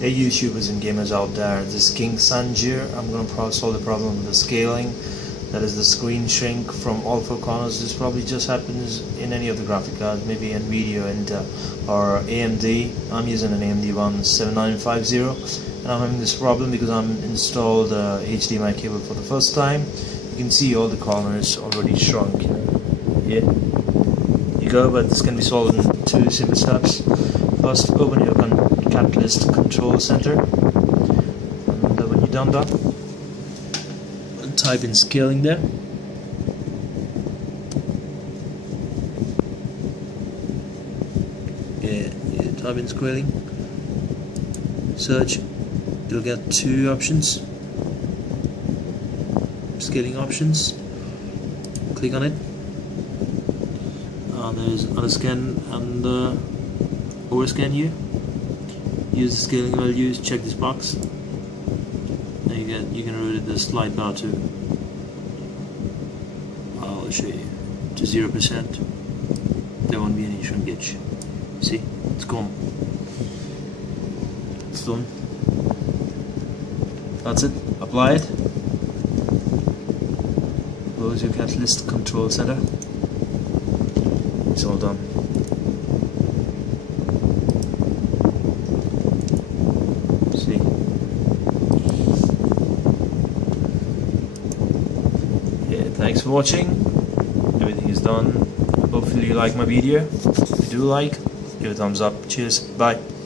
Hey YouTubers and gamers out there, this is King Sanjir. I'm going to solve the problem with the scaling, that is the screen shrink from all four corners. This probably just happens in any of the graphic cards, maybe NVIDIA, Intel or AMD. I'm using an AMD one 7950 and I'm having this problem because I'm installed the HDMI cable for the first time. You can see all the corners already shrunk. Here you go, but this can be solved in two simple steps. First, open your Catalyst Control Center, and when you're done that, type in scaling there. Yeah, type in scaling, search, you'll get two options, scaling options, click on it, there's underscan and overscan here. Use the scaling values, check this box. Now you can rotate the slide bar to, I'll show you, to 0%. There won't be any shrinkage. See, it's gone. It's done. That's it. Apply it. Close your Catalyst Control Center. It's all done. Thanks for watching. Everything is done. Hopefully you like my video. If you do like, give it a thumbs up. Cheers. Bye.